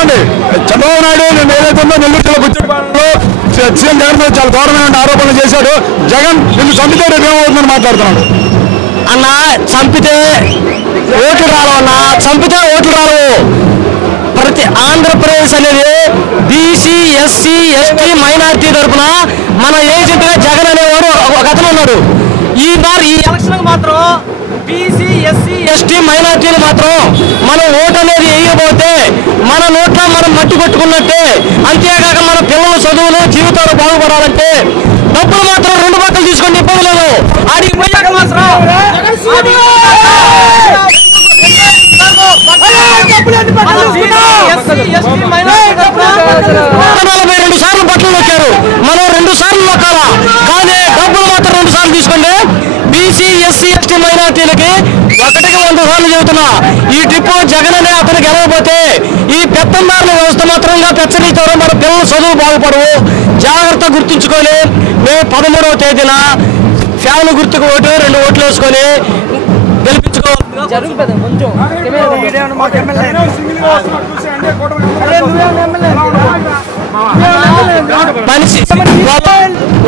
చెప్పండి, చంద్రబాబు నాయుడు నేను ఏదైతే ఉందో నెల్లూరు జిల్లా బుచ్చిపాలెంలో సీఎం జగన్ మీద చాలా ఘోరమైన ఆరోపణలు చేశాడు. జగన్ నిన్ను చంపితే రేపు ఏమవుతుందని మాట్లాడుతున్నాడు. అన్న చంపితే ఓట్లు రావు అన్న, చంపితే ఓట్లు రావు. ప్రతి ఆంధ్రప్రదేశ్ అనేది బీసీ ఎస్సీ ఎస్టీ మైనారిటీ తరఫున మన ఏజెంట్ గా జగన్ అనేవాడు ఒక అతను ఉన్నాడు. ఈ ఎలక్షన్ మాత్రం బీసీ ఎస్సీ ఎస్టీ మైనారిటీలు మాత్రం మనం ఓటు అనేది వేయబోతే మన నోట్లో మనం మట్టి కొట్టుకున్నట్టే. అంతేకాక మన పిల్లల చదువులు జీవితాలు బాగుపడాలంటే డబ్బులు మాత్రం రెండు పక్కలు తీసుకొని ఇబ్బంది లేదు. ఆడికి పోయాక మాత్రం 42 సార్లు బట్టలు నొక్కారు, మనం 2 సార్లు నొక్కాలా. కానీ డబ్బులు మాత్రం 2 సార్లు తీసుకోండి. బీసీ ఎస్సీ ఎస్టీ మైనార్టీలకి 1కి 100 సార్లు చెబుతున్నా, ఈ ట్రిప్ జగన్ అనే అతనికి వెళ్ళకపోతే ఈ పెత్తందారుల వ్యవస్థ మాత్రంగా పెచ్చనీతారు. మన పిల్లల చదువు బాగుపడవు. జాగ్రత్త గుర్తుంచుకొని మేము 13వ తేదీన ఫ్యాన్ గుర్తుకు ఓటు 2 ఓట్లు వేసుకొని గెలిపించుకోవాలి. మనిషి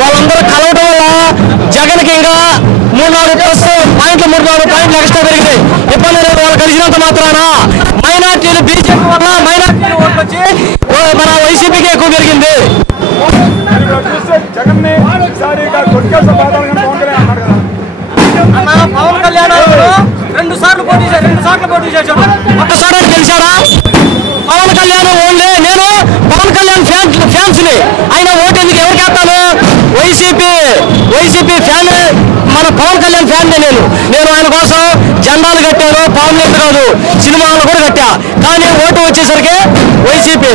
వాళ్ళందరూ కలవడం వల్ల జగన్కి ఇంకా 3-4 పాయింట్లు ఎక్స్ట్రా పెరిగినాయి. ఇబ్బంది లేదు. వాళ్ళు కలిసినంత మాత్రాన మైనార్టీలు బీజేపీ వల్ల మైనార్టీలు ఓట్లు వచ్చి మన వైసీపీకి ఎక్కువ పెరిగింది. పవన్ కళ్యాణ్ 2 సార్లు పోటీ చేశాడు, ఒక్కసారి గెలిచాడా? పవన్ కళ్యాణ్ ఓన్లీ నేను పవన్ కళ్యాణ్ ఫ్యాన్స్ ని. ఆయన ఓటు ఎందుకు ఎవరికి వేస్తాను? వైసీపీ ఫ్యాన్, మన పవన్ కళ్యాణ్ ఫ్యాన్ నేను ఆయన కోసం జెండాలు కట్టాను, పాములు కాదు, సినిమాలు కూడా కట్టా. కానీ ఓటు వచ్చేసరికి వైసీపీ.